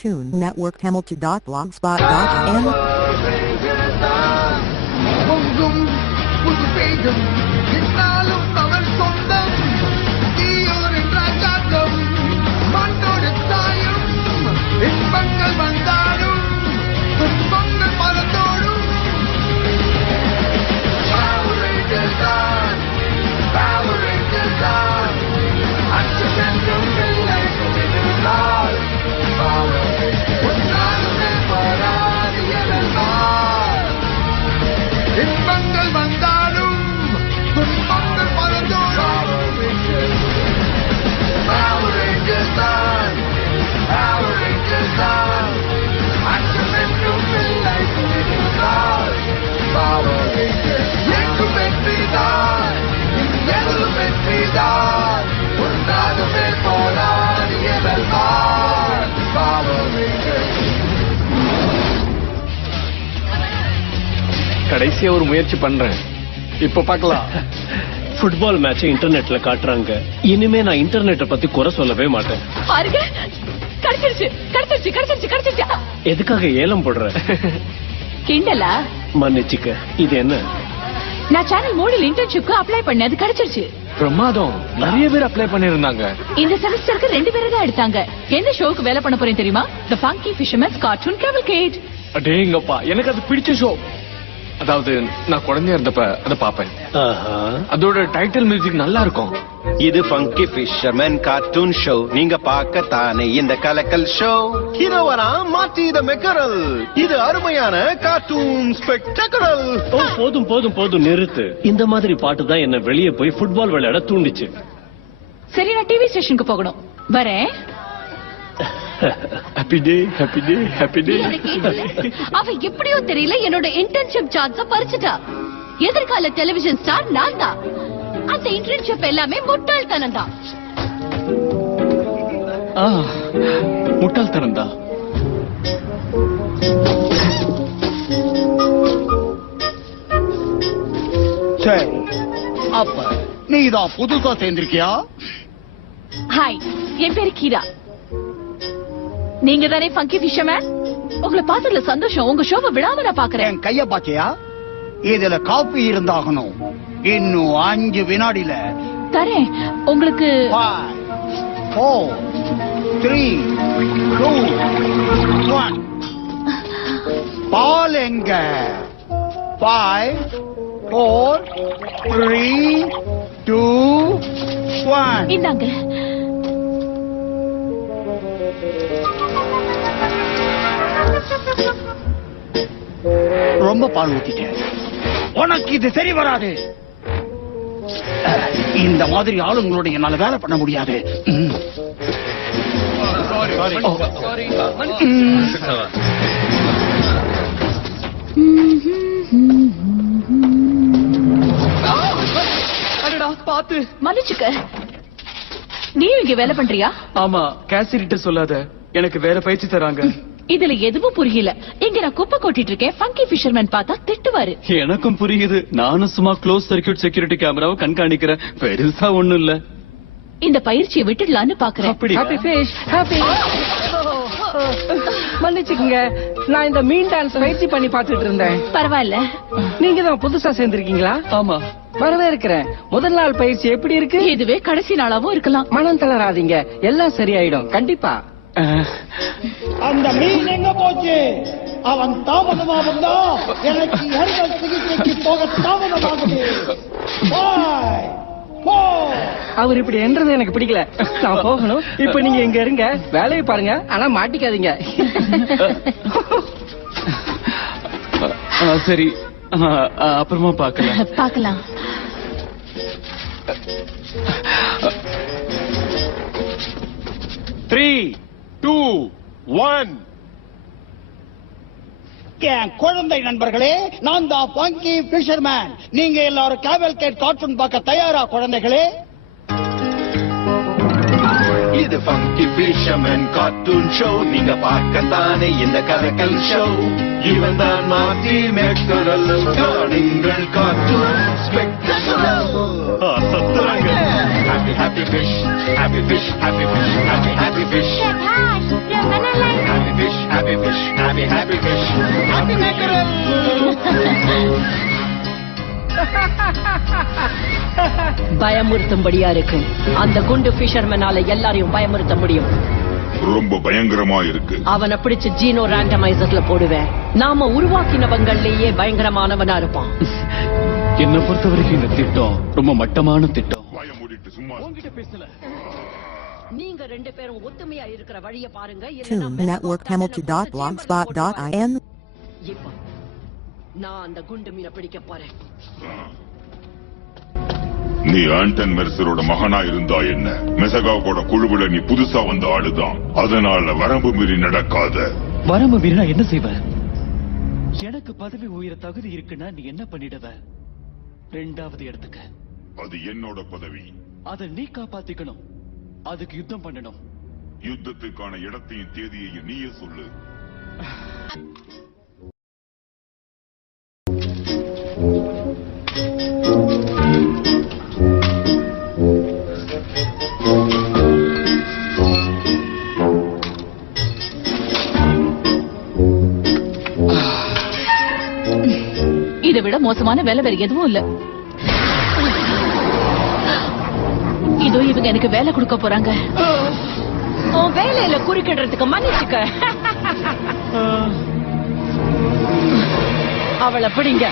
Toon Network Hamilton.blogspot.in கடைசியா ஒரு முயற்சி பண்றேன். இப்ப பார்க்கலாம். ஃபுட்பால் மேட்ச் இன்டர்நெட்ல காட்டுறாங்க. இனிமே நான் இன்டர்நெட்டை பத்தி குறை சொல்லவே மாட்டேன். பாருங்க, கிடைச்சிருச்சு கிடைச்சிருச்சு கிடைச்சிருச்சு கிடைச்சிருச்சு. எதுக்காக ஏலம் போடுற? கிண்டலா? மன்னிச்சுக்க. இது என்ன? நான் சேனல் மோடில் இன்டர்ன்ஷிப்க்கு அப்ளை பண்ணேன். அது கிடைச்சிருச்சு. பிரமாதம். நிறைய பேர் அப்ளை பண்ணிருந்தாங்க. இந்த செமஸ்டருக்கு 2 பேரை தான் எடுத்தாங்க. எந்த ஷோக்கு வேலை பண்ண போறேன் தெரியுமா? The Funky Fisherman's Cartoon Cavalcade. அடேங்கப்பா, எனக்கு அது பிடிச்ச ஷோ. அதாவது நான் குழந்தையா இருந்தப்ப அதை பாப்பேன். அதோட டைட்டில் மியூசிக் நல்லா இருக்கும். இது ஃபங்கி ஃபிஷர்மேன் கார்ட்டூன் ஷோ. நீங்க பார்க்க தானே இந்த கலக்கல் ஷோ. ஹீரோவனா மாட்டி த மெக்கரல். இது அருமையான கார்ட்டூன் ஸ்பெக்டாகுலர். ஓ, போதும் போதும் போதும், நிறுத்து. இந்த மாதிரி பாட்டு தான் என்ன வெளியே போய் ஃபுட்பால் விளையாட தூண்டிச்சு. சரி, நான் டிவி ஸ்டேஷனுக்கு போகணும். வரேன். Happy day happy day happy day. அவ எப்படியோ தெரியல என்னோட இன்டர்ன்ஷிப் சான்ஸ பறிச்சுட்டா. எதிர்கால டெலிவிஷன் ஸ்டார் நான் தான். அந்த இன்டர்ன்ஷிப் எல்லாமே முட்டாள்தனம் தான். முட்டாள்தனம் தான். சரி, அப்ப நீதான் புதுசா சேர்ந்திருக்கியா? ஹாய், என் பேரு கீரா. நீங்க தானே ஃபங்கி ஃபிஷர்மேன்? உங்களை பார்த்ததுல சந்தோஷம். உங்க ஷோவை விடாம நான் பாக்குறேன். என் கைய பாத்தியா? இதுல காபி இருந்தாகணும். இன்னும் 5 வினாடியில தரேன் உங்களுக்கு. 5 4 3 2 1. பால் எங்க? 5 4 3 2 1. இந்தாங்க. ரொம்ப பால் ஊத்திட்டேன். உனக்கு இது சரி வராது. இந்த மாதிரி ஆளுங்களோட என்னால வேலை பண்ண முடியாது. பாத்து மன்னிச்சுக்க. நீ இங்க வேலை பண்றியா? ஆமா, கேசிரிட்ட சொல்லாத. எனக்கு வேற பயிற்சி தராங்க. இதுல எதுவும் புரியல. இங்க நான் குப்பை கொட்டிட்டு இருக்கேன். ஃபங்கி ஃபிஷர்மேன் பார்த்தா திட்டுவாரு. எனக்கும் புரியுது. நானும் சும்மா க்ளோஸ் சர்க்கியூட் செக்யூரிட்டி கேமராவை கண்காணிக்கிறேன். பெருசா ஒண்ணும் இல்ல. இந்த பயிற்சியை விட்டுடலான்னு பாக்குறேன். Happy fish happy. மன்னிச்சுக்கங்க, நான் இந்த மீன் டான்ஸ் பயிற்சி பண்ணி பார்த்துட்டு இருந்தேன். பரவாயில்ல. நீங்க தான் புதுசா சேர்ந்திருக்கீங்களா? ஆமா. வரவே இருக்கிறேன். முதல் நாள் பயிற்சி எப்படி இருக்கு? இதுவே கடைசி நாளாவும் இருக்கலாம். மனம் தளராதீங்க, எல்லாம் சரியாயிடும் கண்டிப்பா. அந்த மீன் எங்க போச்சு? அவன் தாமதமா வந்தா எனக்கு அறுவை சிகிச்சைக்கு போக தாமதமாகுது. அவர் இப்படி என்றது எனக்கு பிடிக்கல. நான் போகணும். இப்ப நீங்க இங்க இருங்க, வேலையை பாருங்க, ஆனா மாட்டிக்காதீங்க. சரி, அப்புறமா பார்க்கலாம். பார்க்கலாம். Three, 2, 1. என் குழந்தை நண்பர்களே, நான் தான் ஃபங்கி ஃபிஷர்மேன். நீங்க எல்லாரும் கேவல்கேட் கார்ட்டூன் பார்க்க தயாரா குழந்தைகளே? இது ஃபங்கி ஃபிஷர்மேன் கார்ட்டூன் ஷோ. நீங்க பார்க்க தானே இந்த கலக்கல் ஷோ. இவன் தான் மாட்டி மெக்கரல். காணுங்கள் கார்ட்டூன் ஸ்பெக்டாகுலர். சத்துறாங்க. Happy happy fish happy fish happy fish happy happy fish. ரொம்ப நல்லா இருக்கு. Fish happy happy fish happy mackerel. பயமுறுத்தும்படியா இருக்கு. அந்த குண்டு ஃபிஷர்மேனால எல்லாரையும் பயமுறுத்த முடியும். ரொம்ப பயங்கரமா இருக்கு. அவனை பிடிச்சு ஜீனோ ரேண்டமைசர்ல போடுவேன். நாம உருவாக்கினவங்களையே பயங்கரமானவனா இருப்பான். என்ன பொறுத்த வரைக்கும் இந்த திட்டம் ரொம்ப மட்டமான திட்டம். வாய மூடிட்டு சும்மா உன்கிட்ட பேசல. நீங்க ரெண்டு பேரும் ஒத்துமையா இருக்கிற வழிய பாருங்க. Tune Network Hamilton.blogspot.in. இப்ப நான் அந்த குண்டு மீனை பிடிக்க போறேன். நீ ஆண்டன் மெர்சரோட மகனா இருந்தா என்ன? மெசகாவோட குழுவுல நீ புதுசா வந்த ஆளுதான். அதனால வரம்பு மீறி நடக்காத. வரம்பு மீறினா என்ன செய்வேன்? எனக்கு பதவி உயர தகுதி இருக்குன்னா நீ என்ன பண்ணிடுவ? ரெண்டாவது இடத்துக்கு. அது என்னோட பதவி. அதை நீ காப்பாத்திக்கணும். அதுக்கு யுத்தம் பண்ணணும். யுத்தத்துக்கான இடத்தையும் தேதியையும் நீயே சொல்லு. இதை விட மோசமான வேலை வேற எதுவும் இல்ல. இதோ இவங்க எனக்கு வேலை கொடுக்க போறாங்க. உன் வேலையில குறுக்கிடுறதுக்கு மன்னிச்சுக்க. அவளை பிடிங்க.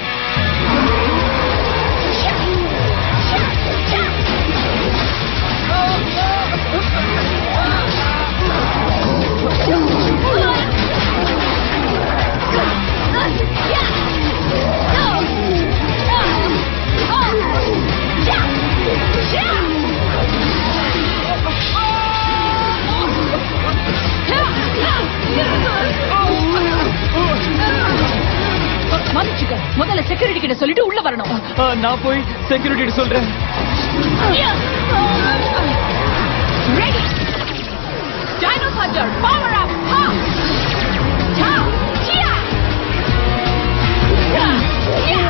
மன்னிச்சுக்க. முதல்ல செக்யூரிட்டி கிட்ட சொல்லிட்டு உள்ள வரணும். நான் போய் செக்யூரிட்டி சொல்றேன். Ready. Dino Hunter, power up. Ha. Ha. Chia. Ya. Ya.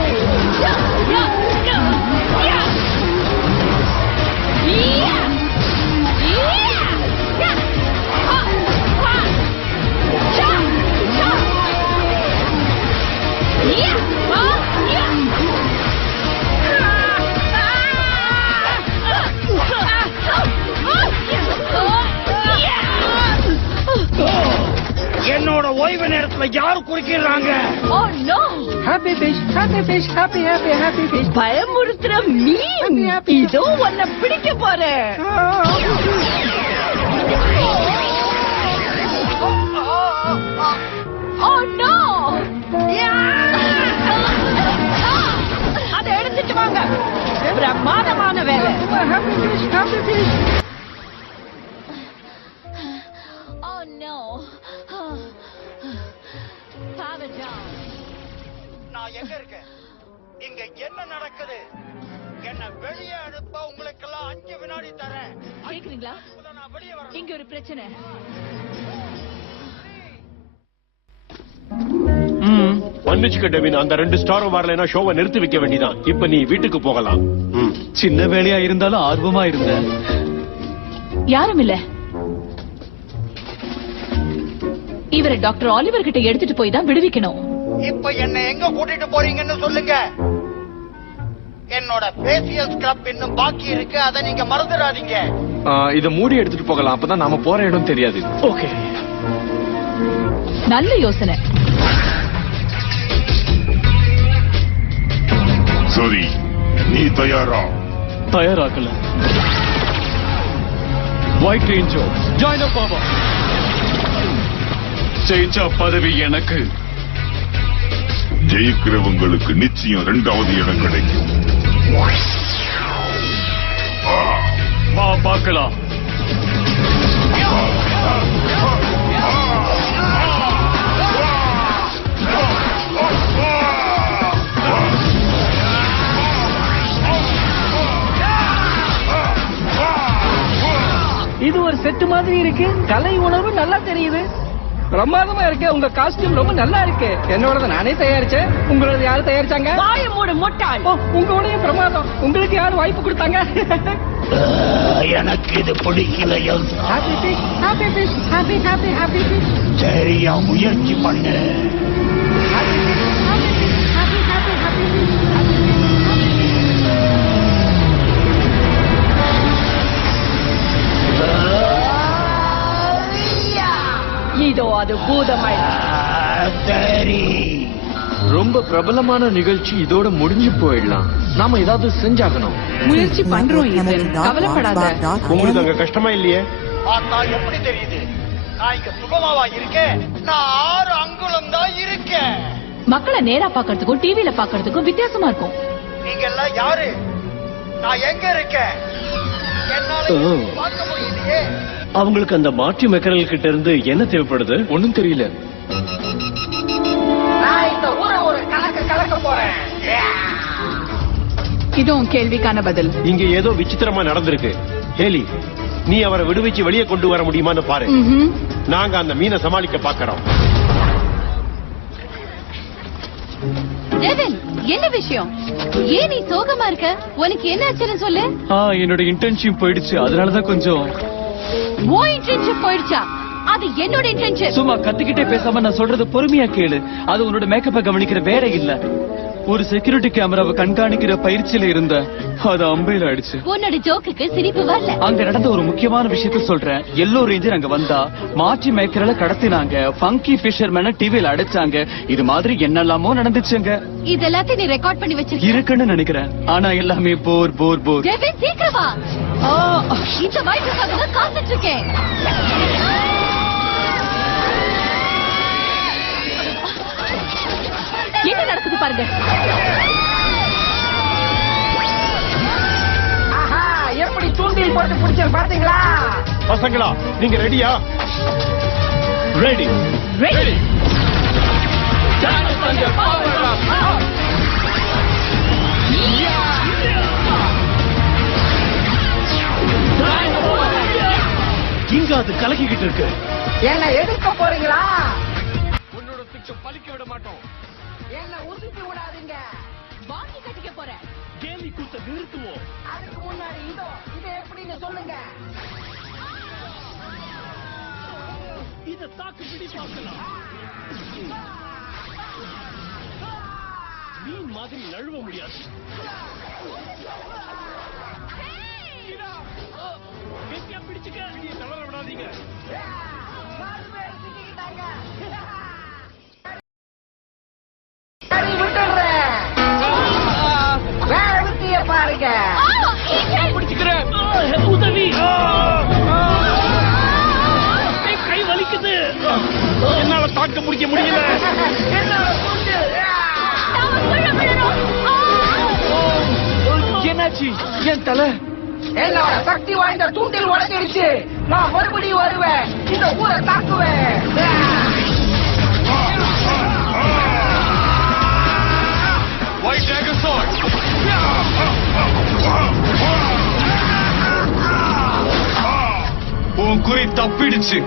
Ya. Ya. Ya. Ya. Ya. Ya. Ha. Ha. Cha. Cha. Ya. Ha. Ya. என்னோட ஓய்வு நேரத்துல யாரு குறுக்கிடுறாங்க? Oh no. Happy fish happy fish happy happy happy fish. பயமுறுத்துற மீன். இதோ உன்னை பிடிக்க போறேன். Oh no. அதை எடுத்துட்டு வாங்க. பிரமாதமான வேலை. Happy fish happy fish. Oh no. Power down. நான் எங்க இருக்கேன்? இங்க என்ன நடக்குது? என்ன வெளியே அனுப்ப உங்களுக்கெல்லாம் 5 வினாடி தரேன். கேக்குறீங்களா? நான் வெளியே வரேன். இங்க ஒரு பிரச்சனை. மன்னிச்சுக்க டெவின். அந்த 2 ஸ்டாரும் வரலைன்னா ஷோவை நிறுத்தி வைக்க வேண்டியதான். இப்ப நீ வீட்டுக்கு போகலாம். சின்ன வேலையா இருந்தாலும் ஆர்வமா இருந்தேன். யாரும் இல்ல. இவரை டாக்டர் ஆலிவர் கிட்ட எடுத்துட்டு போய் தான் விடுவிக்கணும். இப்ப என்ன எங்க கூட்டிட்டு போறீங்கன்னு சொல்லுங்க. என்னோட ஃபேசியல் ஸ்க்ரப் இன்னும் பாக்கி இருக்கு. அதை நீங்க மறந்துடாதீங்க. இத மூடி எடுத்துட்டு போகலாம். அப்பதான் நாம போற இடம் தெரியாது. ஓகே. நல்ல யோசனை. சரி, நீ தயாரா? தயாராக்கல. ஒயிட் ரேஞ்சர் ஜாயின் அப் பாபா. ஜெயிச்சா பதவி எனக்கு. ஜெயிக்கிறவங்களுக்கு நிச்சயம் 2வது இடம் கிடைக்கும். வா பார்க்கலாம். இது ஒரு செட்டு மாதிரி இருக்கு. கலை உணர்வு நல்லா தெரியுது. பிரமாதமா இருக்கு. உங்க காஸ்டியூம் ரொம்ப நல்லா இருக்கு. என்னோடத நானே தயாரிச்சேன். உங்களோட யாரு தயாரிச்சாங்க? வாய மூடு முட்டாள். உங்களுடைய பிரமாதம். உங்களுக்கு யாரு வாய்ப்பு கொடுத்தாங்க? எனக்கு இது பிடிக்கல Elsa. Happy fish, happy fish, happy happy happy fish. சரியா முயற்சி பண்ணு. Happy fish, happy fish, happy happy happy fish. இதோ அது பூதமை. சரி, ரொம்ப பிரபலமான நிகழ்ச்சி இதோட முடிஞ்சு போயிடலாம். நாம ஏதாவது செஞ்சாகணும். முயற்சி பண்றோம். கவலைப்படாத. உங்களுக்கு அங்க கஷ்டமா இல்லையே? பார்த்தா எப்படி தெரியுது? நான் இங்க சுகமாவா இருக்கேன்? நான் 6 அங்குலம் தான் இருக்கேன். மக்களை நேரா பாக்குறதுக்கும் டிவில பாக்குறதுக்கும் வித்தியாசமா இருக்கும். நீங்க எல்லாம் யாரு? நான் எங்க இருக்கேன்? என்னால பார்க்க முடியலையே. அவங்களுக்கு அந்த மாற்றி மெக்கரல் கிட்ட இருந்து என்ன தேவைப்படுது? ஒண்ணும் தெரியல. நான் இந்த ஊரை ஒரு கலக்க போறேன். இதுவும் கேள்விக்கான பதில். இங்க ஏதோ விசித்திரமா நடந்திருக்கு. ஹேலி, நீ அவரை விடுவிச்சு வெளியே கொண்டு வர முடியுமான்னு பாரு. நாங்க அந்த மீனை சமாளிக்க பாக்குறோம். டெவின், என்ன விஷயம்? ஏன் நீ சோகமா இருக்க? உனக்கு என்ன ஆச்சுன்னு சொல்லு. என்னோட இன்டர்ன்ஷிப் போயிடுச்சு. அதனாலதான் கொஞ்சம். ஓ இன்டர்ன்ஷிப் போயிடுச்சா? அது என்னோட இன்டர்ன்ஷிப். சும்மா கத்திக்கிட்டே பேசாம நான் சொல்றது பொறுமையா கேளு. அது உன்னோட மேக்கப்பை கவனிக்கிற வேலை இல்ல. ஒரு செக்யூரிட்டி கேமராவை கண்காணிக்கிற பயிற்சியில இருந்த அது அம்பையில ஆயிடுச்சு. உன்னோட ஜோக்குக்கு சிரிப்பு வரல. அங்க நடந்த ஒரு முக்கியமான விஷயத்த சொல்றேன். எல்லோ ரேஞ்சர் அங்க வந்தா மாற்றி மேக்கரல கடத்தினாங்க. ஃபங்கி ஃபிஷர்மேன டிவில அடைச்சாங்க. இது மாதிரி என்னெல்லாமோ நடந்துச்சுங்க. இதெல்லாத்தையும் நீ ரெக்கார்ட் பண்ணி வச்சிருக்க? இருக்குன்னு நினைக்கிறேன். ஆனா எல்லாமே போர். டெவின், சீக்கிரம் வா. இந்த வாய்ப்புக்காக தான் காத்துட்டு இருக்கேன். என்ன நடக்குது பாருங்க. ஆஹா, எப்படி தூண்டில் போட்டு பிடிச்ச பாத்தீங்களா? பசங்களா, நீங்க ரெடியா? ரெடி. இங்க அது கலக்கிக்கிட்டு இருக்கு. என்ன எதிர்க்க போறீங்களா? உன்னோட திட்டம் பலிக்க விட மாட்டோம். என்ன உசுப்பி விடாதீங்க. வாங்கி கட்டிக்க போறேன். கேலி கூத்த நிறுத்துவோம். அதுக்கு முன்னாடி இது எப்படின்னு சொல்லுங்க. இத தாக்கு பிடி பார்க்கலாம். மீன் மாதிரி நழுவ முடியாது. கெட்டியா பிடிச்சுக்க. தளர விடாதீங்க. வேற வித்திய பாருங்க. பிடிச்சுக்கிறேன். உதவி. கை வலிக்குது. என்னால தாக்க முடிக்க முடியல. என்னாச்சு? என் தலை. என்னோட சக்தி வாய்ந்த தூண்டில் உடைஞ்சிடுச்சு. நான் மறுபடியும் வருவேன். இந்த ஊரை தாக்குவேன். White Dagger Sword. உன் குறி தப்பிடுச்சு.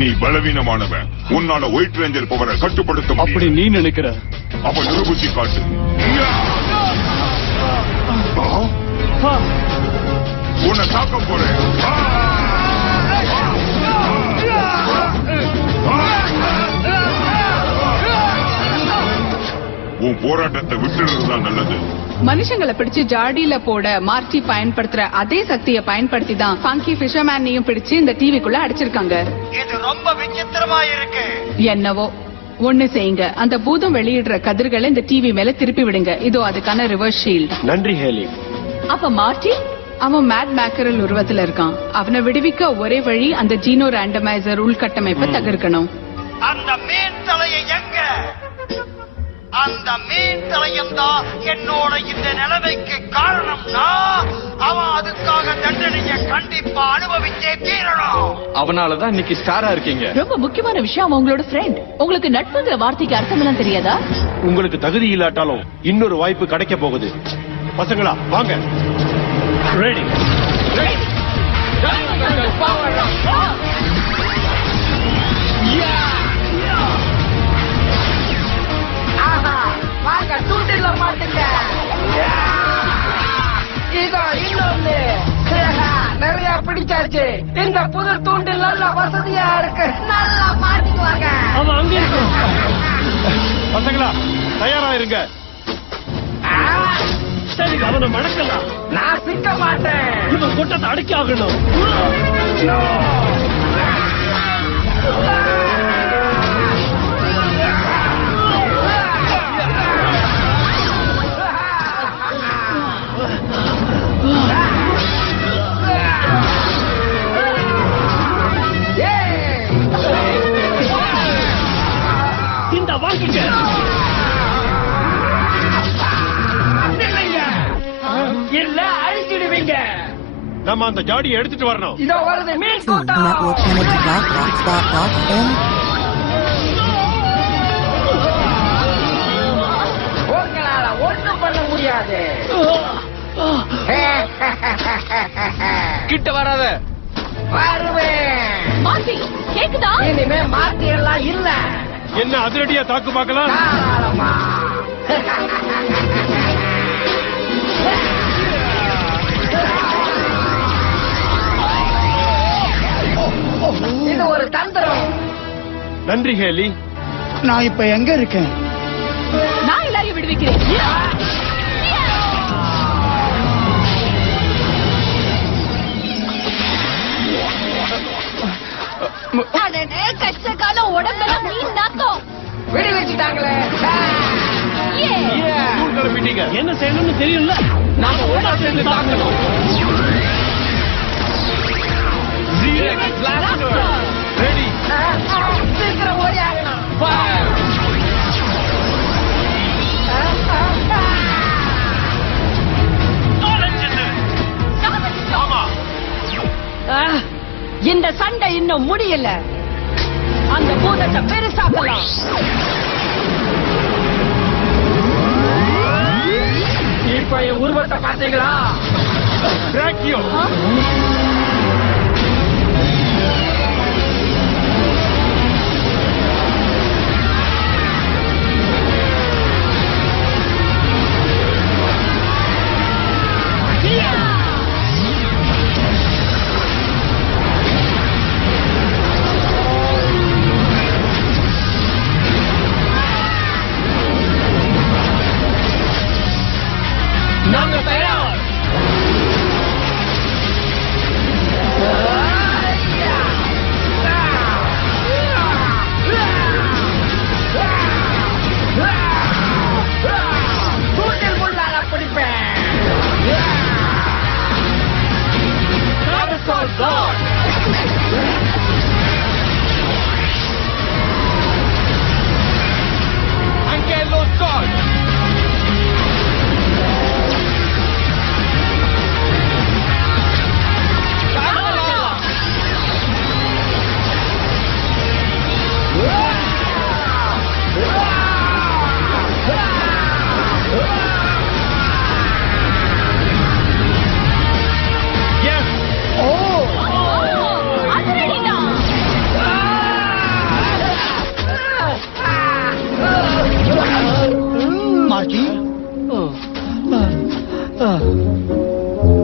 நீ பலவீனமானவன். உன்னால ஒயிட் ரேஞ்சர் பவரை கட்டுப்படுத்த அப்படி முடியும். நீ நினைக்கிற? அப்ப நிரூபிச்சு காட்டு. உன்னை தாக்க போறேன். உன் போராட்டத்தை விட்டுறதுதான் நல்லது. மனுஷங்களை பிடிச்சு ஜாடியில போட மார்டி பயன்படுத்துற அதே சக்தியை பயன்படுத்தி தான் ஃபங்கி ஃபிஷர்மேனையும் பிடிச்சு இந்த டிவிக்குள்ள அடைச்சிருக்காங்க. இது ரொம்ப விசித்திரமா இருக்கு. என்னவோ ஒண்ணு செய்யுங்க. அந்த பூதம் வெளியிடுற கதிர்களை இந்த டிவி மேல திருப்பி விடுங்க. இதோ அதுக்கான ரிவர்ஸ் ஷீல்ட். நன்றி ஹேலி. அப்ப மார்டி? அவன் மேட் மேக்கரல் உருவத்துல இருக்கான். அவனை விடுவிக்க ஒரே வழி அந்த ஜீனோ ரேண்டமைசர் உள்கட்டமைப்பை தகர்க்கணும். அந்த மீன் தலையை எங்க? அந்த மீன் தலையந்தான் என்னோட இந்த நிலைமைக்கு காரணம்னா அவன் அதுக்காக தண்டனையை கண்டிப்பா அனுபவிச்சே தீரணும். அவனாலதான் இன்னைக்கு ஸ்டாரா இருக்கீங்க. ரொம்ப முக்கியமான விஷயம், அவன் உங்களோட ஃப்ரெண்ட். உங்களுக்கு நட்புங்கிற வார்த்தைக்கு அர்த்தம் எல்லாம் தெரியாதா? உங்களுக்கு தகுதி இல்லாட்டாலும் இன்னொரு வாய்ப்பு கிடைக்க போகுது. பசங்களா வாங்க. ரெடி. வாங்க, தூண்டில மாட்டுங்க. இதோ இன்னொன்னு நிறைய பிடிச்சாச்சு. இந்த புது தூண்டில் நல்ல வசதியா இருக்கு. நல்லா மாட்டிக்குவாங்க. அவன் அங்க இருக்கும். பசங்களா தயாரா இருங்க. சரி, அவனை மடக்கலாம். நான் சிக்க மாட்டேன். இவன் கூட்டத்தை அடக்கி ஆகணும். இந்த வாங்கிக்க. இல்ல அழிச்சிடுவீங்க. நம்ம அந்த ஜாடியை எடுத்துட்டு வரணும். இதோ வருது மீன் Network Energy Blogspot.com. உங்களால ஒண்ணும் பண்ண முடியாது. கிட்ட வராத. வருவேன். மாத்தி கேக்குதா? இனிமே மாத்தி எல்லாம் இல்ல. என்ன அதிரடியா தாக்கு பார்க்கலாம். தாராளமா. இது ஒரு தந்திரம். நன்றி ஹேலி. நான் இப்ப எங்க இருக்கேன்? நான் எல்லாரையும் விடுவிக்கிறேன். கஷ்டக்கால உடம்பெல்லாம் மீன் நாத்தம். விடு வச்சுட்டாங்களே. தூள் கிளப்பிட்டீங்க. என்ன செய்யணும்னு தெரியும்ல. நாம ஒண்ணா சேர்ந்து தாக்கணும். ரெடி. சீக்கிரம் ஓடி ஆகணும். இந்த சண்டை இன்னும் முடியல. அந்த பூதத்தை பெருசாக்கலாம். இப்ப என் உருவத்தை பாத்தீங்களா? டிராக்கியோ. நாங்க தயார். தூண்டில் முள்ளால பிடிப்பேன். அங்கே லோட் காட். மார்க்கி,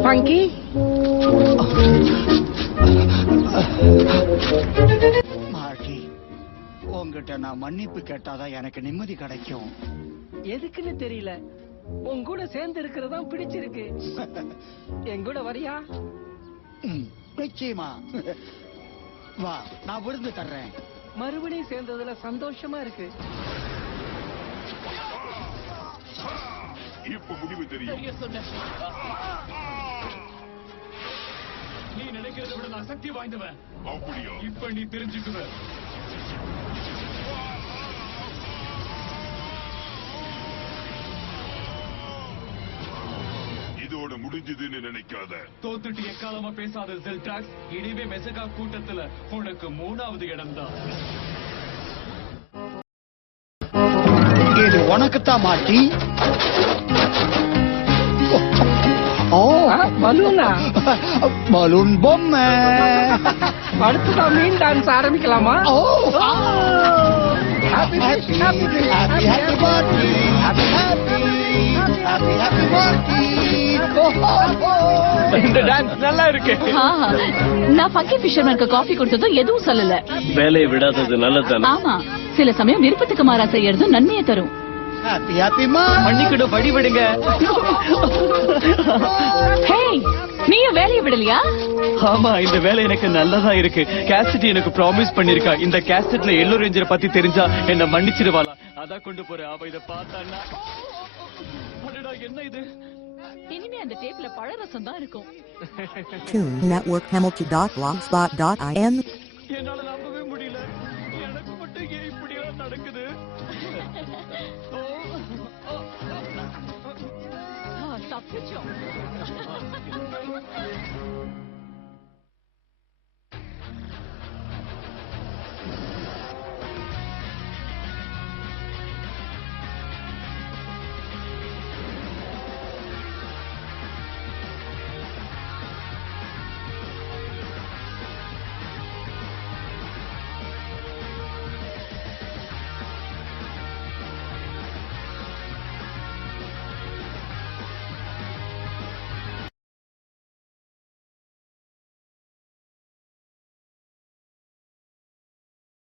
பங்கி, மார்க்கி, உங்ககிட்ட நான் மன்னிப்பு கேட்டாதான் எனக்கு நிம்மதி கிடைக்கும். எதுக்குன்னு தெரியல. உன் கூட சேர்ந்து இருக்கிறதா பிடிச்சிருக்கு. என் கூட வரியா? நிச்சயமா வா, நான் விருந்து தர்றேன். மறுபடியும் சேர்ந்ததுல சந்தோஷமா இருக்கு. இப்ப முடிவு தெரியும். நீ நினைக்கிறத விட நான் சக்தி வாய்ந்தவன். அப்படியா? இப்ப நீ தெரிஞ்சுக்குவ. முடிஞ்சதுன்னு நினைக்காத. தோத்துட்டு எக்காலமா பேசாத ஜெல்ட்ராக்ஸ். இனிமே மெசகா கூட்டத்துல உனக்கு 3வது இடம்தான். இது உனக்குத்தான் மாட்டி. ஓ பலூனா? பலூன் பொம்மை. அடுத்ததான் மீன் டான்ஸ் ஆரம்பிக்கலாமா? ஓ Happy happy birthday. Happy birthday. இந்த டான்ஸ் நல்லா இருக்கு. நான் ஃபங்கி ஃபிஷர்மேனுக்கு காஃபி கொடுத்ததும் எதுவும் சொல்லல. வேலையை விடாதது நல்லதுதானே? ஆமா, சில சமயம் விருப்பத்துக்கு மாறா செய்யறது நன்மையை தரும். happy மா. மன்னிக்கிட வழி விடுங்க. ஹேய், நீயும் வேலையை விடலையா? ஆமா, இந்த வேலை எனக்கு நல்லதா இருக்கு. கேசட் எனக்கு ப்ராமிஸ் பண்ணிருக்கா. இந்த கேசட்ல எல்லோ ரேஞ்சரை பத்தி தெரிஞ்சா என்ன மன்னிச்சிடுவாளா? அதான் கொண்டு போறேன். அவ இத பார்த்தான்னா என்ன இது? இனிமே அந்த டேப்ல பழரசம் தான் இருக்கும். Toon Network Hamilton.blogspot.in என்னால நம்பவே முடியல. எனக்கு மட்டும் ஏன் இப்படி எல்லாம் நடக்குது?